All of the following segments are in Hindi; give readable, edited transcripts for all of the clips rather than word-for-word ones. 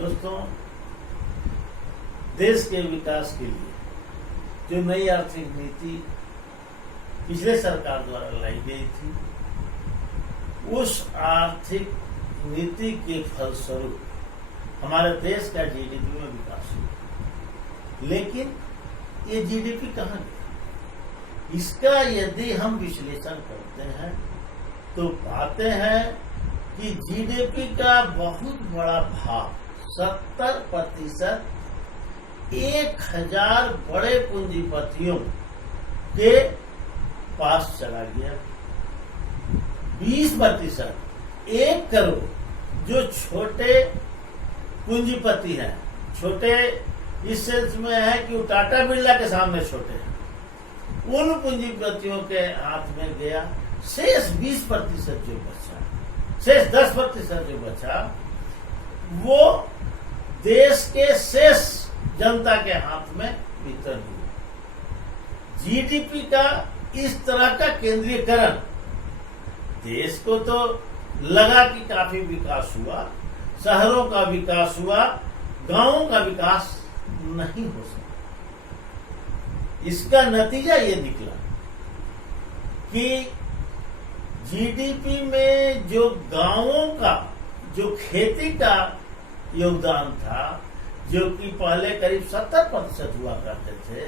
दोस्तों, देश के विकास के लिए जो नई आर्थिक नीति पिछले सरकार द्वारा लाई गई थी, उस आर्थिक नीति के फलस्वरूप हमारे देश का जीडीपी में विकास हुआ। लेकिन ये जीडीपी कहाँ गया? इसका यदि हम विश्लेषण करते हैं तो पाते हैं कि जीडीपी का बहुत बड़ा भाग 70% 1000 बड़े पूंजीपतियों के पास चला गया। 20% 1 करोड़ जो छोटे पूंजीपति हैं, छोटे इस सेंस में है कि वो टाटा बिरला के सामने छोटे हैं, उन पूंजीपतियों के हाथ में गया। शेष 20% जो बचा, शेष 10% जो बचा, वो देश के शेष जनता के हाथ में वितरण हुआ। जीडीपी का इस तरह का केंद्रीयकरण देश को तो लगा कि काफी विकास हुआ, शहरों का विकास हुआ, गांवों का विकास नहीं हो सका। इसका नतीजा ये निकला कि जीडीपी में जो गांवों का, जो खेती का योगदान था, जो कि पहले करीब 70% हुआ करते थे,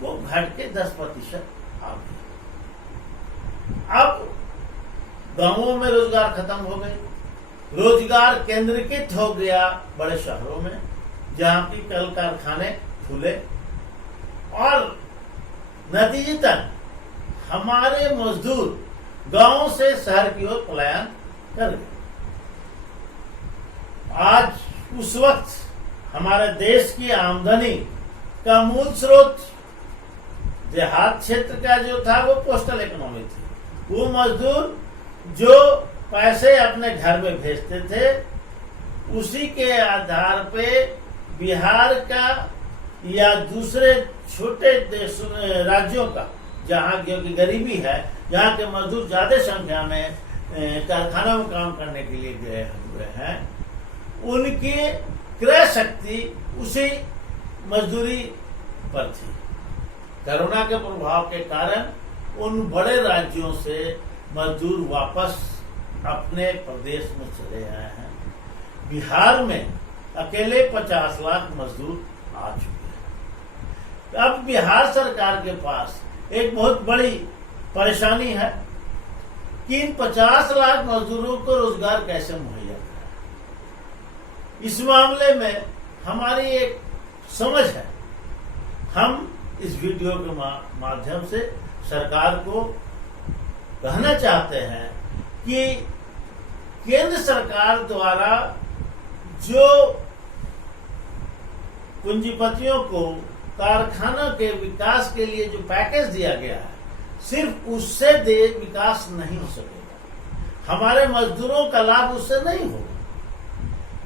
वो घट के 10% आ गए। अब गांवों में रोजगार खत्म हो गए, रोजगार केंद्रीकृत हो गया बड़े शहरों में, जहां की कल कारखाने खुले, और नतीजतन हमारे मजदूर गांव से शहर की ओर पलायन कर गए। आज उस वक्त हमारे देश की आमदनी का मूल स्रोत देहात क्षेत्र का जो था, वो पोस्टल इकोनॉमी थी। वो मजदूर जो पैसे अपने घर में भेजते थे, उसी के आधार पे बिहार का या दूसरे छोटे देशों राज्यों का, जहाँ की गरीबी है, जहाँ के मजदूर ज्यादा संख्या में कारखानों में काम करने के लिए गए हुए हैं, उनकी क्रय शक्ति उसी मजदूरी पर थी। कोरोना के प्रभाव के कारण उन बड़े राज्यों से मजदूर वापस अपने प्रदेश में चले आए हैं। बिहार में अकेले 50 लाख मजदूर आ चुके हैं। अब बिहार सरकार के पास एक बहुत बड़ी परेशानी है कि इन 50 लाख मजदूरों को रोजगार कैसे मुहैया कराए। इस मामले में हमारी एक समझ है। हम इस वीडियो के माध्यम से सरकार को कहना चाहते हैं कि केंद्र सरकार द्वारा जो पूंजीपतियों को कारखानों के विकास के लिए जो पैकेज दिया गया है, सिर्फ उससे देश विकास नहीं हो सकेगा। हमारे मजदूरों का लाभ उससे नहीं होगा।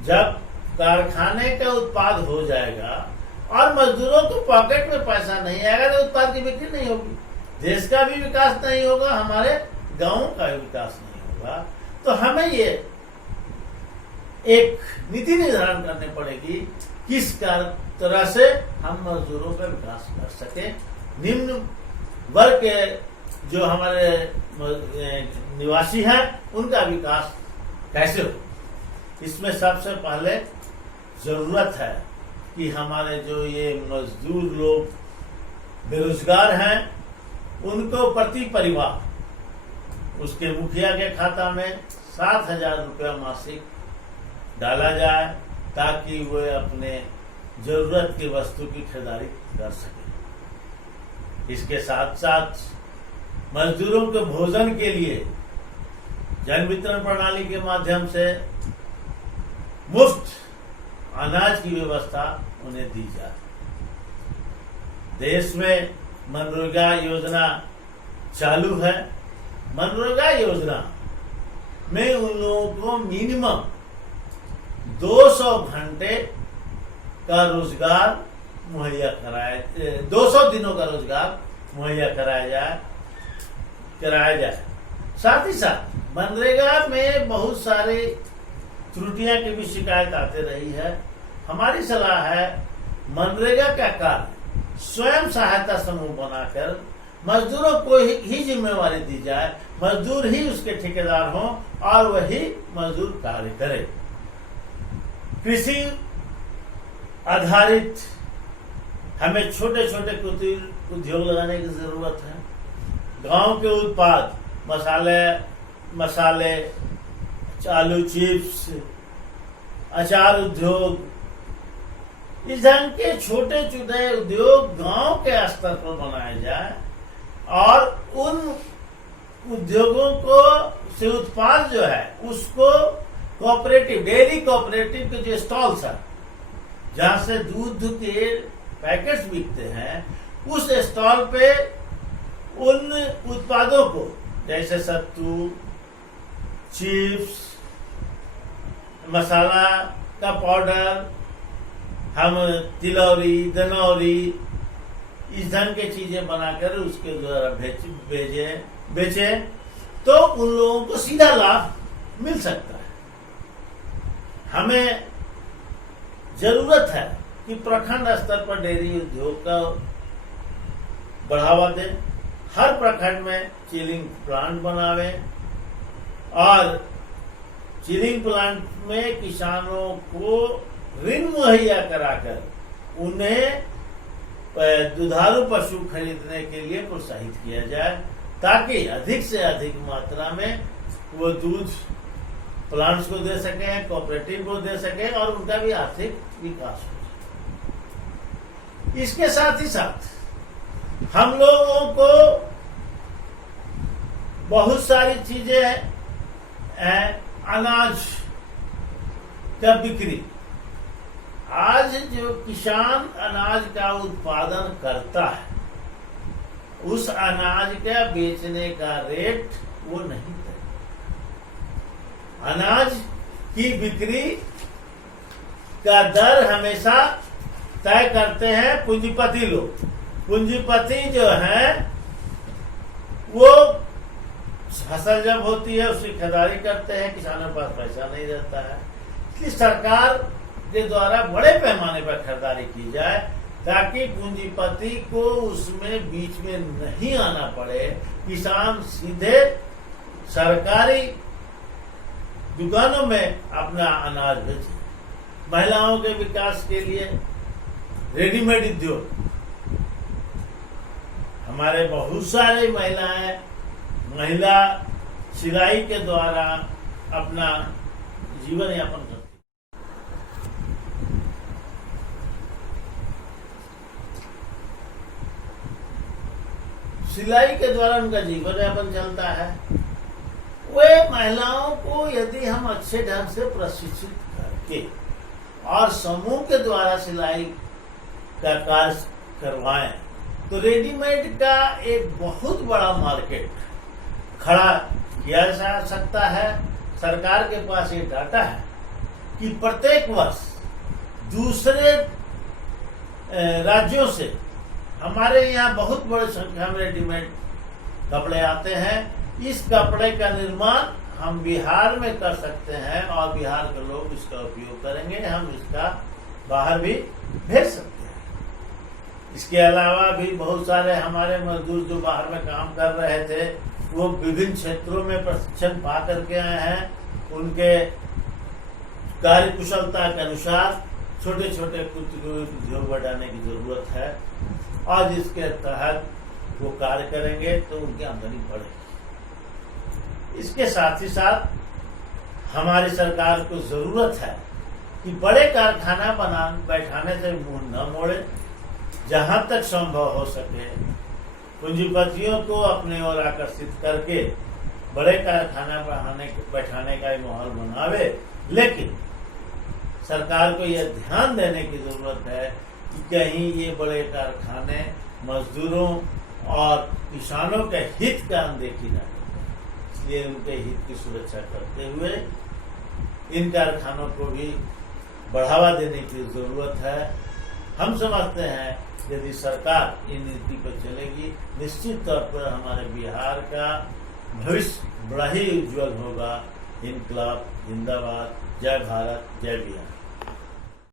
जब कारखाने का उत्पाद हो जाएगा और मजदूरों को पॉकेट में पैसा नहीं आएगा, तो उत्पाद की बिक्री नहीं होगी, देश का भी विकास नहीं होगा, हमारे गांवों का भी विकास नहीं होगा। तो हमें ये एक नीति निर्धारण करनी पड़ेगी, किस तरह से हम मजदूरों का विकास कर सके। निम्न वर्ग के जो हमारे निवासी हैं, उनका विकास कैसे हो। इसमें सबसे पहले जरूरत है कि हमारे जो ये मजदूर लोग बेरोजगार हैं, उनको प्रति परिवार उसके मुखिया के खाता में 7,000 रुपया मासिक डाला जाए, ताकि वे अपने जरूरत की वस्तु की खरीदारी कर सके। इसके साथ साथ मजदूरों के भोजन के लिए जन वितरण प्रणाली के माध्यम से मुफ्त अनाज की व्यवस्था उन्हें दी जाए। देश में मनरेगा योजना चालू है। मनरेगा योजना में उन लोगों को मिनिमम 200 घंटे का रोजगार मुहैया कराया, 200 दिनों का रोजगार मुहैया कराया जाए। साथ ही साथ मनरेगा में बहुत सारी त्रुटियां की भी शिकायत आती रही है। हमारी सलाह है मनरेगा का कार्य स्वयं सहायता समूह बनाकर मजदूरों को ही जिम्मेवारी दी जाए, मजदूर ही उसके ठेकेदार हों और वही मजदूर कार्य करे। कृषि आधारित हमें छोटे छोटे कुटीर उद्योग लगाने की जरूरत है। गांव के उत्पाद मसाले, आलू चिप्स, अचार उद्योग, इस ढंग के छोटे छोटे उद्योग गांव के स्तर पर बनाए जाए और उन उद्योगों को से उत्पाद जो है उसको कोऑपरेटिव, डेयरी कोऑपरेटिव के जो स्टॉल्स हैं जहां से दूध के पैकेट्स बिकते हैं, उस स्टॉल पे उन उत्पादों को जैसे सत्तू, चिप्स, मसाला का पाउडर, हम तिलौरी, दनौरी, इस ढंग के चीजें बनाकर उसके द्वारा बेचे तो उन लोगों को सीधा लाभ मिल सकता है। हमें जरूरत है कि प्रखंड स्तर पर डेयरी उद्योग का बढ़ावा दें, हर प्रखंड में चिलिंग प्लांट बनावे और चिलिंग प्लांट में किसानों को ऋण मुहैया कराकर उन्हें दुधारू पशु खरीदने के लिए प्रोत्साहित किया जाए ताकि अधिक से अधिक मात्रा में वो दूध प्लांट्स को दे सके, कोऑपरेटिव को दे सके और उनका भी आर्थिक विकास हो। इसके साथ ही साथ हम लोगों को बहुत सारी चीजें, अनाज का बिक्री, आज जो किसान अनाज का उत्पादन करता है उस अनाज का बेचने का रेट वो नहीं तय। अनाज की बिक्री का दर हमेशा तय करते हैं पूंजीपति लोग। पूंजीपति जो है वो फसल जब होती है उसकी खरीदारी करते हैं, किसानों के पास पैसा नहीं रहता है, इसलिए सरकार के द्वारा बड़े पैमाने पर खरीदारी की जाए ताकि पूंजीपति को उसमें बीच में नहीं आना पड़े, किसान सीधे सरकारी दुकानों में अपना अनाज बेचे। महिलाओं के विकास के लिए रेडीमेड उद्योग, हमारे बहुत सारे महिला सिलाई के द्वारा अपना जीवन यापन करती। सिलाई के द्वारा उनका जीवन यापन चलता है। वे महिलाओं को यदि हम अच्छे ढंग से प्रशिक्षित करके और समूह के द्वारा सिलाई का कार्य करवाएं तो रेडीमेड का एक बहुत बड़ा मार्केट खड़ा किया जा सकता है। सरकार के पास ये डाटा है कि प्रत्येक वर्ष दूसरे राज्यों से हमारे यहाँ बहुत बड़ी संख्या में रेडीमेड कपड़े आते हैं। इस कपड़े का निर्माण हम बिहार में कर सकते हैं और बिहार के लोग इसका उपयोग करेंगे, हम इसका बाहर भी भेज सकते हैं। इसके अलावा भी बहुत सारे हमारे मजदूर जो बाहर में काम कर रहे थे वो विभिन्न क्षेत्रों में प्रशिक्षण पा करके आए हैं। उनके कार्य कुशलता के अनुसार छोटे छोटे उद्योग बढ़ाने की जरूरत है और जिसके तहत वो कार्य करेंगे तो उनकी आमदनी बढ़ेगी। इसके साथ ही साथ हमारी सरकार को जरूरत है कि बड़े कारखाना बैठाने से मुंह न मोड़े, जहां तक संभव हो सके पूंजीपतियों को अपने ओर आकर्षित करके बड़े कारखाना बैठाने का माहौल बनावे। लेकिन सरकार को यह ध्यान देने की जरूरत है कि कहीं ये बड़े कारखाने मजदूरों और किसानों के हित का अनदेखी न करें। इसलिए उनके हित की सुरक्षा करते हुए इन कारखानों को भी बढ़ावा देने की जरूरत है। हम समझते हैं यदि सरकार इन नीति पर चलेगी निश्चित तौर पर हमारे बिहार का भविष्य बड़ा ही उज्जवल होगा। इनकलाब जिंदाबाद, जय भारत, जय बिहार।